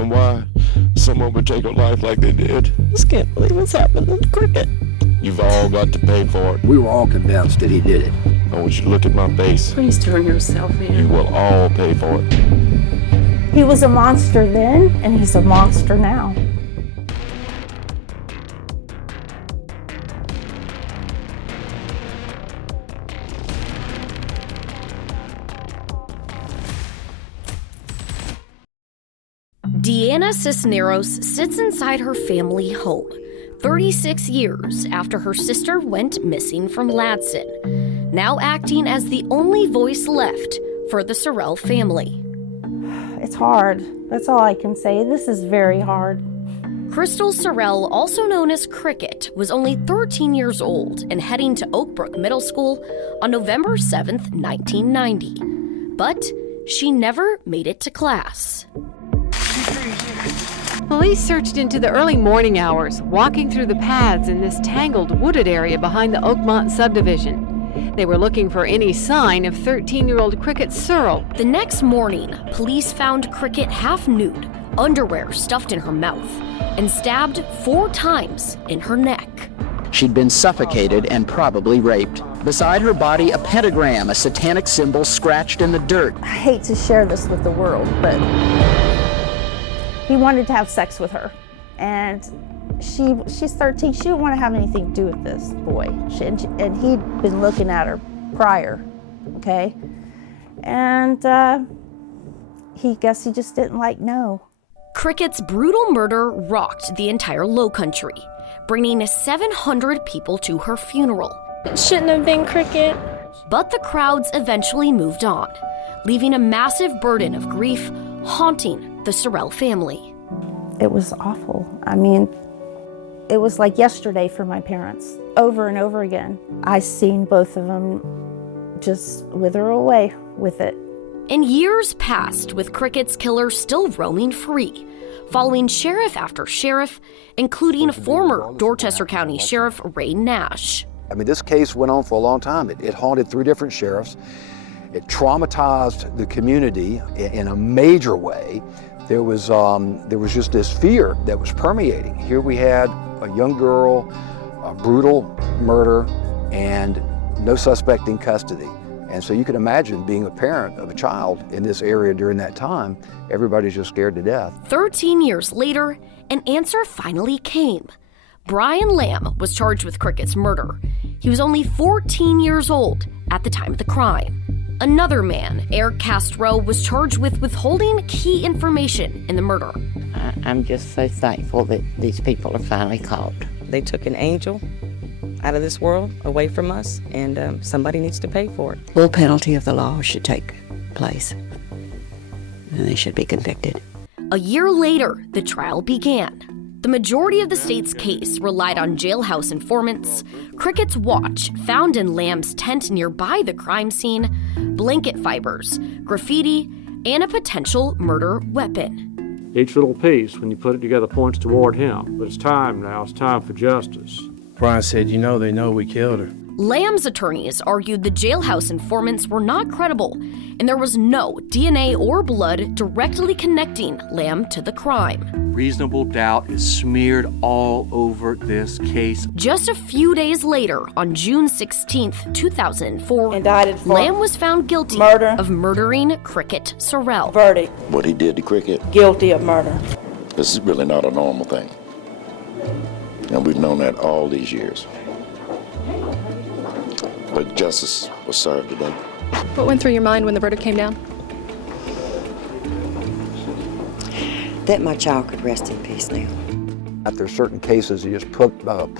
and why someone would take a life like they did. I just can't believe what's happened to Cricket. You've all got to pay for it. We were all convinced that he did it. I want you to look at my face. Please turn yourself in. You will all pay for it. He was a monster then, and he's a monster now. Deanna Cisneros sits inside her family home 36 years after her sister went missing from Ladson, now acting as the only voice left for the Surell family. It's hard. That's all I can say. This is very hard. Crystal Surell, also known as Cricket, was only 13 years old and heading to Oakbrook Middle School on November 7th, 1990. But she never made it to class. Police searched into the early morning hours, walking through the paths in this tangled wooded area behind the Oakmont subdivision. They were looking for any sign of 13-year-old Crickette Surell. The next morning, police found Cricket half nude, underwear stuffed in her mouth, and stabbed 4 times in her neck. She'd been suffocated and probably raped. Beside her body, a pentagram, a satanic symbol scratched in the dirt. I hate to share this with the world, but he wanted to have sex with her. And she's 13. She didn't want to have anything to do with this boy. And he'd been looking at her prior, okay? And he just didn't know. Cricket's brutal murder rocked the entire Lowcountry, bringing 700 people to her funeral. It shouldn't have been Cricket. But the crowds eventually moved on, leaving a massive burden of grief haunting the Surell family. It was awful. I mean, it was like yesterday for my parents, over and over again. I seen both of them just wither away with it. And years passed with Cricket's killer still roaming free, following sheriff after sheriff, including former Dorchester County Sheriff Ray Nash. I mean, this case went on for a long time. It haunted 3 different sheriffs. It traumatized the community in a major way. There was just this fear that was permeating. Here we had a young girl, a brutal murder, and no suspect in custody. And so you can imagine being a parent of a child in this area during that time. Everybody's just scared to death. 13 years later, an answer finally came. Brian Lamb was charged with Cricket's murder. He was only 14 years old at the time of the crime. Another man, Eric Castro, was charged with withholding key information in the murder. I'm just so thankful that these people are finally caught. They took an angel out of this world, away from us, and somebody needs to pay for it. Full penalty of the law should take place, and they should be convicted. A year later, the trial began. The majority of the state's case relied on jailhouse informants, Cricket's watch found in Lamb's tent nearby the crime scene, blanket fibers, graffiti, and a potential murder weapon. Each little piece, when you put it together, points toward him. But it's time now. It's time for justice. Brian said, they know we killed her. Lamb's attorneys argued the jailhouse informants were not credible, and there was no DNA or blood directly connecting Lamb to the crime. Reasonable doubt is smeared all over this case. Just a few days later, on June 16th, 2004, Indicted for Lamb was found guilty of murdering Crickette Surell. Verdict: what he did to Crickette. Guilty of murder. This is really not a normal thing. And we've known that all these years. But justice was served today. What went through your mind when the verdict came down? That my child could rest in peace now. There's certain cases you just pull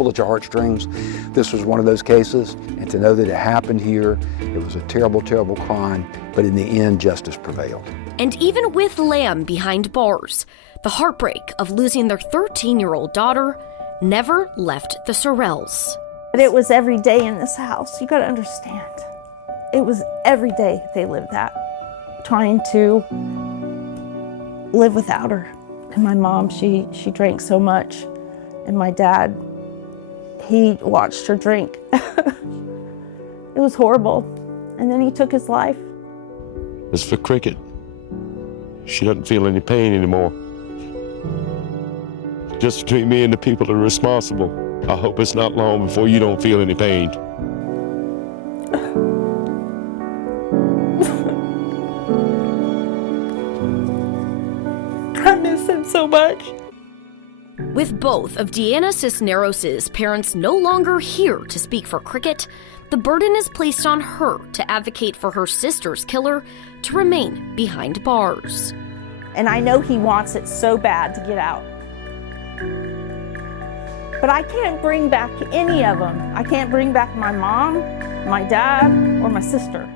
at your heartstrings. This was one of those cases, and to know that it happened here, it was a terrible, terrible crime, but in the end, justice prevailed. And even with Lamb behind bars, the heartbreak of losing their 13-year-old daughter never left the Surells. But it was every day in this house. You gotta understand. It was every day they lived that, trying to live without her. And my mom, she drank so much. And my dad, he watched her drink. It was horrible. And then he took his life. As for Crickette, she doesn't feel any pain anymore. Just between me and the people that are responsible, I hope it's not long before you don't feel any pain. I miss him so much. With both of Deanna Cisneros' parents no longer here to speak for Cricket, the burden is placed on her to advocate for her sister's killer to remain behind bars. And I know he wants it so bad to get out. But I can't bring back any of them. I can't bring back my mom, my dad, or my sister.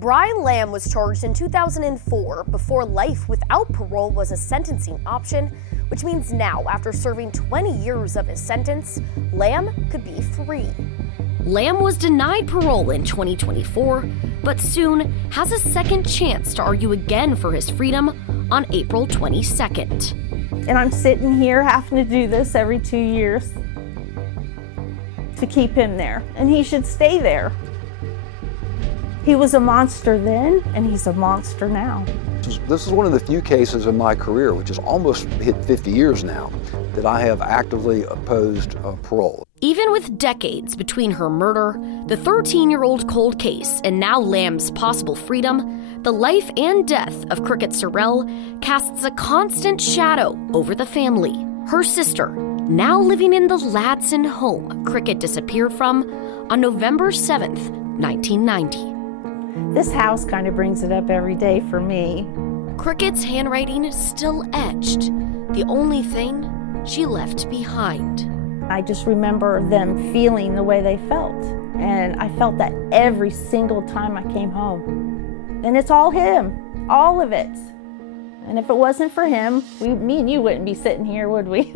Brian Lamb was charged in 2004 before life without parole was a sentencing option, which means now, after serving 20 years of his sentence, Lamb could be free. Lamb was denied parole in 2024, but soon has a second chance to argue again for his freedom on April 22nd. And I'm sitting here having to do this every 2 years to keep him there, and he should stay there. He was a monster then, and he's a monster now. This is one of the few cases in my career, which has almost hit 50 years now, that I have actively opposed parole. Even with decades between her murder, the 13-year-old cold case, and now Lamb's possible freedom, the life and death of Crickette Surell casts a constant shadow over the family. Her sister, now living in the Ladson home Crickette disappeared from on November 7th, 1990. This house kind of brings it up every day for me. Crickette's handwriting is still etched, the only thing she left behind. I just remember them feeling the way they felt. And I felt that every single time I came home. And it's all him, all of it. And if it wasn't for him, me and you wouldn't be sitting here, would we?